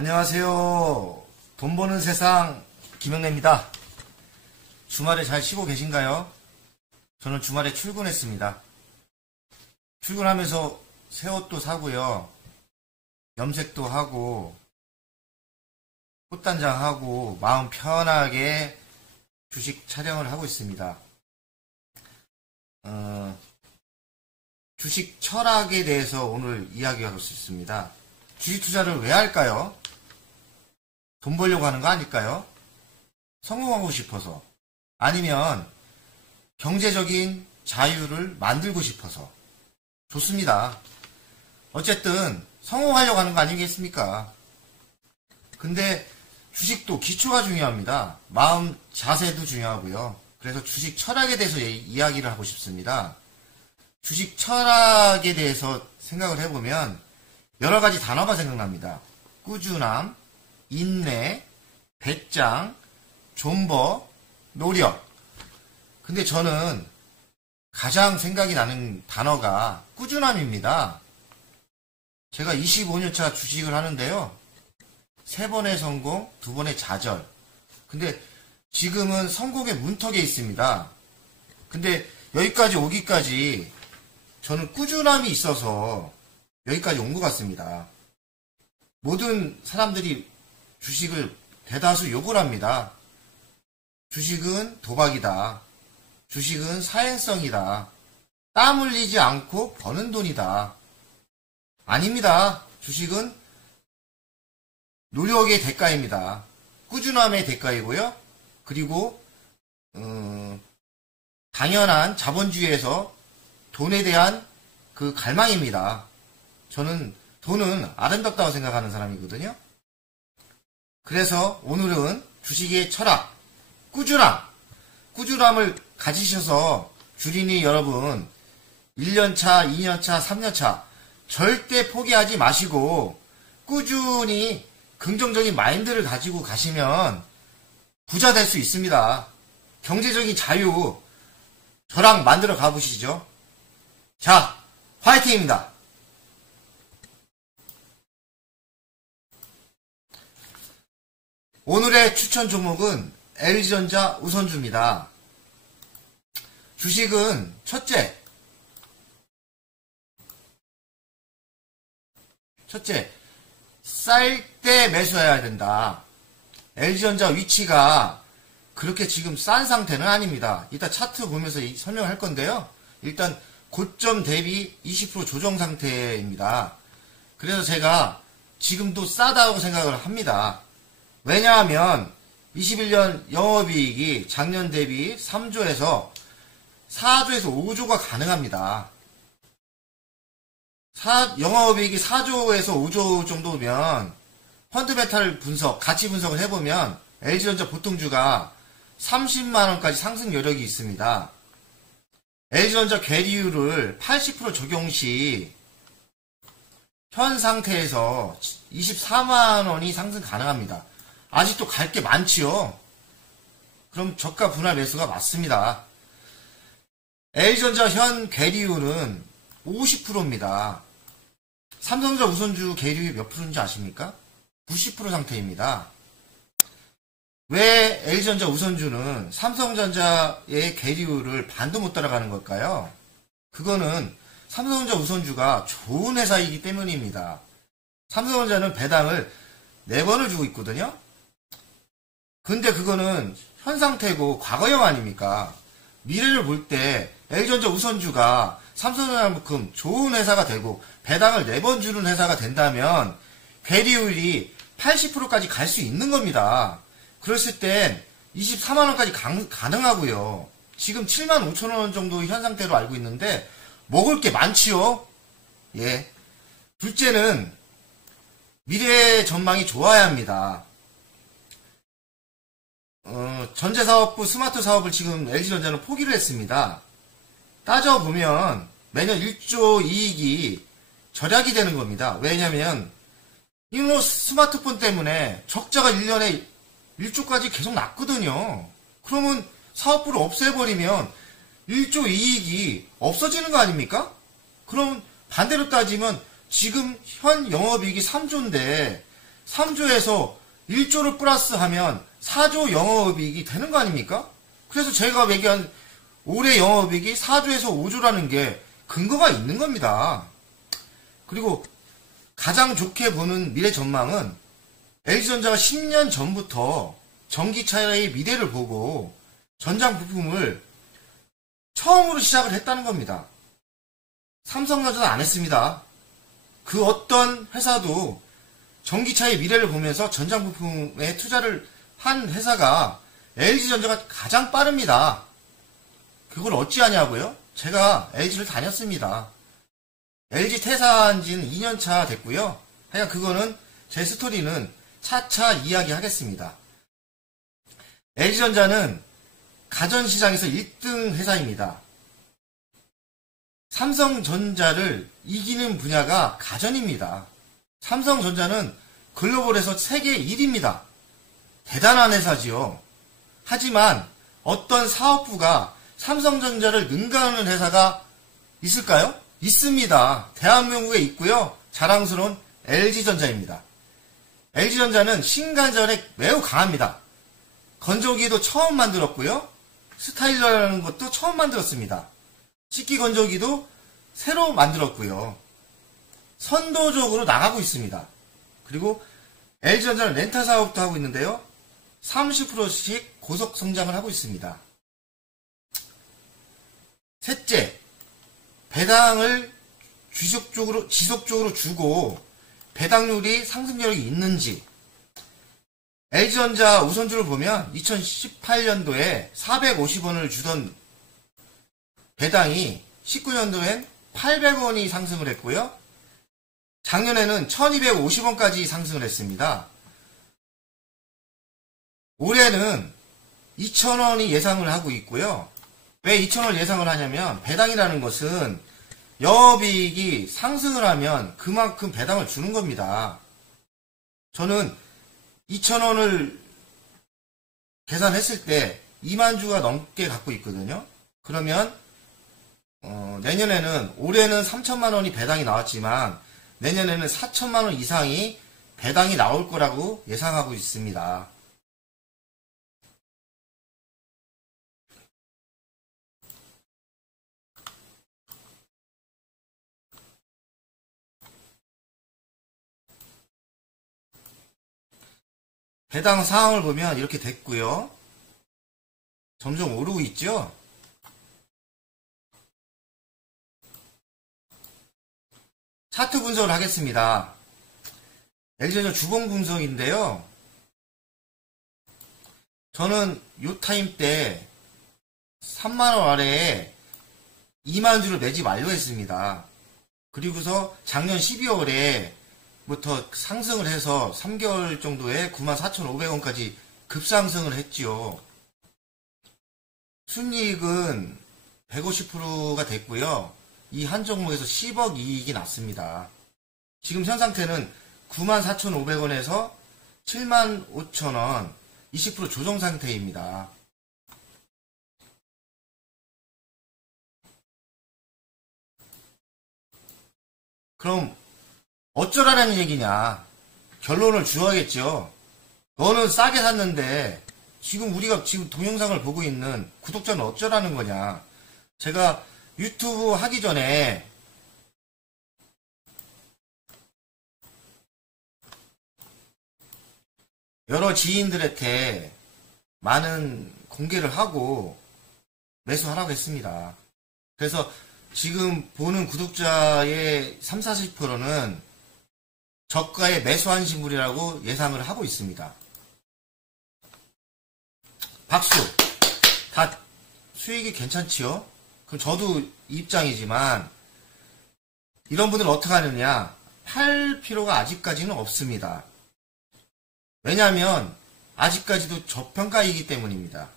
안녕하세요. 돈 버는 세상 김영래입니다. 주말에 잘 쉬고 계신가요? 저는 주말에 출근했습니다. 출근하면서 새 옷도 사고요. 염색도 하고 꽃단장하고 마음 편하게 주식 촬영을 하고 있습니다. 주식 철학에 대해서 오늘 이야기하고 싶습니다. 주식 투자를 왜 할까요? 돈 벌려고 하는 거 아닐까요? 성공하고 싶어서. 아니면 경제적인 자유를 만들고 싶어서. 좋습니다. 어쨌든 성공하려고 하는 거 아니겠습니까? 근데 주식도 기초가 중요합니다. 마음 자세도 중요하고요. 그래서 주식 철학에 대해서 이야기를 하고 싶습니다. 주식 철학에 대해서 생각을 해보면 여러 가지 단어가 생각납니다. 꾸준함, 인내, 배짱, 존버, 노력. 근데 저는 가장 생각이 나는 단어가 꾸준함입니다. 제가 25년차 주식을 하는데요. 3번의 성공, 2번의 좌절. 근데 지금은 성공의 문턱에 있습니다. 근데 여기까지 오기까지 저는 꾸준함이 있어서 여기까지 온 것 같습니다. 모든 사람들이 주식을 대다수 욕을 합니다. 주식은 도박이다. 주식은 사행성이다. 땀 흘리지 않고 버는 돈이다. 아닙니다. 주식은 노력의 대가입니다. 꾸준함의 대가이고요. 그리고 당연한 자본주의에서 돈에 대한 그 갈망입니다. 저는 돈은 아름답다고 생각하는 사람이거든요. 그래서 오늘은 주식의 철학, 꾸준함을 가지셔서 주린이 여러분 1년차, 2년차, 3년차 절대 포기하지 마시고 꾸준히 긍정적인 마인드를 가지고 가시면 부자 될 수 있습니다. 경제적인 자유 저랑 만들어 가보시죠. 자, 화이팅입니다. 오늘의 추천 종목은 LG전자 우선주입니다. 주식은 첫째, 쌀 때 매수해야 된다. LG전자 위치가 그렇게 지금 싼 상태는 아닙니다. 이따 차트 보면서 설명을 할 건데요. 일단 고점 대비 20% 조정 상태입니다. 그래서 제가 지금도 싸다고 생각을 합니다. 왜냐하면 21년 영업이익이 작년 대비 3조에서 4조에서 5조가 가능합니다. 영업이익이 4조에서 5조 정도면 펀드메탈 분석, 가치 분석을 해보면 LG전자 보통주가 30만원까지 상승 여력이 있습니다. LG전자 괴리율을 80% 적용 시 현 상태에서 24만원이 상승 가능합니다. 아직도 갈 게 많지요. 그럼 저가 분할 매수가 맞습니다. LG전자 현 괴리율은 50%입니다. 삼성전자 우선주 괴리율이 몇 프로인지 아십니까? 90% 상태입니다. 왜 LG전자 우선주는 삼성전자의 괴리율을 반도 못 따라가는 걸까요? 그거는 삼성전자 우선주가 좋은 회사이기 때문입니다. 삼성전자는 배당을 4번을 주고 있거든요. 근데 그거는 현 상태고 과거형 아닙니까? 미래를 볼 때 LG전자 우선주가 삼성전자만큼 좋은 회사가 되고 배당을 4번 주는 회사가 된다면 괴리율이 80%까지 갈 수 있는 겁니다. 그랬을 땐 24만원까지 가능하고요. 지금 7만 5천원 정도 현 상태로 알고 있는데 먹을 게 많지요. 예. 둘째는 미래 전망이 좋아야 합니다. 전자사업부 스마트 사업을 지금 LG전자는 포기를 했습니다. 따져보면 매년 1조 이익이 절약이 되는 겁니다. 왜냐면 이놈 스마트폰 때문에 적자가 1년에 1조까지 계속 났거든요. 그러면 사업부를 없애버리면 1조 이익이 없어지는 거 아닙니까? 그럼 반대로 따지면 지금 현 영업이익이 3조인데 3조에서 1조를 플러스하면 4조 영업이익이 되는 거 아닙니까? 그래서 제가 얘기한 올해 영업이익이 4조에서 5조라는 게 근거가 있는 겁니다. 그리고 가장 좋게 보는 미래 전망은 LG전자가 10년 전부터 전기차의 미래를 보고 전장 부품을 처음으로 시작을 했다는 겁니다. 삼성전자는 안 했습니다. 그 어떤 회사도 전기차의 미래를 보면서 전장 부품에 투자를 한 회사가 LG전자가 가장 빠릅니다. 그걸 어찌하냐고요? 제가 LG를 다녔습니다. LG 퇴사한 지는 2년차 됐고요. 하여간 그거는 제 스토리는 차차 이야기하겠습니다. LG전자는 가전시장에서 1등 회사입니다. 삼성전자를 이기는 분야가 가전입니다. 삼성전자는 글로벌에서 세계 1위입니다. 대단한 회사지요. 하지만 어떤 사업부가 삼성전자를 능가하는 회사가 있을까요? 있습니다. 대한민국에 있고요. 자랑스러운 LG전자입니다. LG전자는 신간전에 매우 강합니다. 건조기도 처음 만들었고요. 스타일러라는 것도 처음 만들었습니다. 식기 건조기도 새로 만들었고요. 선도적으로 나가고 있습니다. 그리고 LG전자는 렌탈 사업도 하고 있는데요. 30%씩 고속 성장을 하고 있습니다. 셋째, 배당을 지속적으로 주고 배당률이 상승력이 있는지. LG전자 우선주를 보면 2018년도에 450원을 주던 배당이 19년도엔 800원이 상승을 했고요. 작년에는 1250원까지 상승을 했습니다. 올해는 2000원이 예상을 하고 있고요. 왜 2000원을 예상을 하냐면 배당이라는 것은 영업이익이 상승을 하면 그만큼 배당을 주는 겁니다. 저는 2000원을 계산했을 때 2만 주가 넘게 갖고 있거든요. 그러면 내년에는 올해는 3천만 원이 배당이 나왔지만 내년에는 4천만 원 이상이 배당이 나올 거라고 예상하고 있습니다. 배당 상황을 보면 이렇게 됐고요. 점점 오르고 있죠. 차트 분석을 하겠습니다. LG전자 주봉 분석인데요. 저는 요 타임 때 3만원 아래에 2만 주를 매집 완료했습니다. 그리고서 작년 12월에 부터 상승을 해서 3개월 정도에 94,500원까지 급상승을 했지요. 순이익은 150%가 됐고요. 이 한 종목에서 10억 이익이 났습니다. 지금 현 상태는 94,500원에서 75,000원 20% 조정 상태입니다. 그럼 어쩌라는 얘기냐? 결론을 주어야겠죠. 너는 싸게 샀는데 지금 우리가 지금 동영상을 보고 있는 구독자는 어쩌라는 거냐? 제가 유튜브 하기 전에 여러 지인들한테 많은 공개를 하고 매수하라고 했습니다. 그래서 지금 보는 구독자의 30-40%는 저가에 매수하신 분이라고 예상을 하고 있습니다. 박수! 다 수익이 괜찮지요? 그럼 저도 입장이지만 이런 분들은 어떻게 하느냐? 팔 필요가 아직까지는 없습니다. 왜냐하면 아직까지도 저평가이기 때문입니다.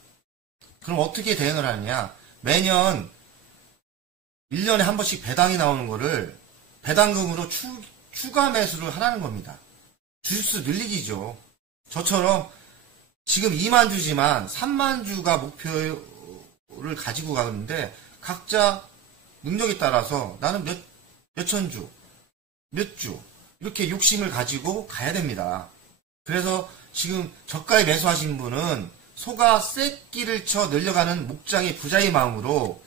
그럼 어떻게 대응을 하느냐? 매년 1년에 한 번씩 배당이 나오는 거를 배당금으로 추가 매수를 하라는 겁니다. 주수 늘리기죠. 저처럼 지금 2만 주지만 3만 주가 목표를 가지고 가는데 각자 능력에 따라서 나는 몇천 주, 몇 주 이렇게 욕심을 가지고 가야 됩니다. 그래서 지금 저가에 매수하신 분은 소가 쇳기를 쳐 늘려가는 목장의 부자의 마음으로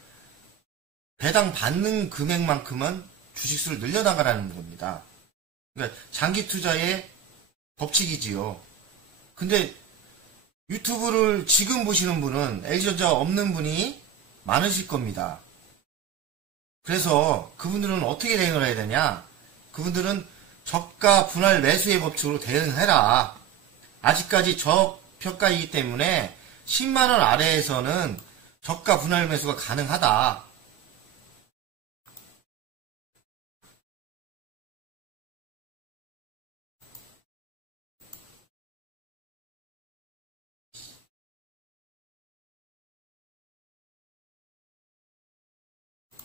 배당 받는 금액만큼은 주식수를 늘려나가라는 겁니다. 그러니까 장기 투자의 법칙이지요. 근데 유튜브를 지금 보시는 분은 LG전자 없는 분이 많으실 겁니다. 그래서 그분들은 어떻게 대응을 해야 되냐? 그분들은 저가 분할 매수의 법칙으로 대응해라. 아직까지 저평가이기 때문에 10만원 아래에서는 저가 분할 매수가 가능하다.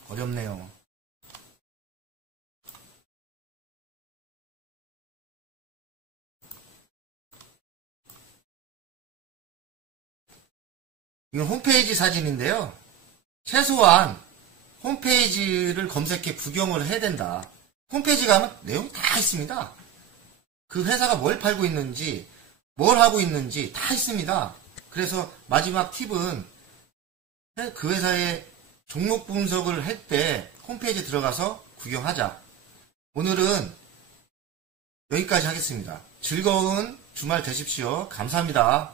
어렵네요. 이건 홈페이지 사진인데요. 최소한 홈페이지를 검색해 구경을 해야 된다. 홈페이지 가면 내용 다 있습니다. 그 회사가 뭘 팔고 있는지, 뭘 하고 있는지 다 있습니다. 그래서 마지막 팁은 그 회사의 종목 분석을 할 때 홈페이지에 들어가서 구경하자. 오늘은 여기까지 하겠습니다. 즐거운 주말 되십시오. 감사합니다.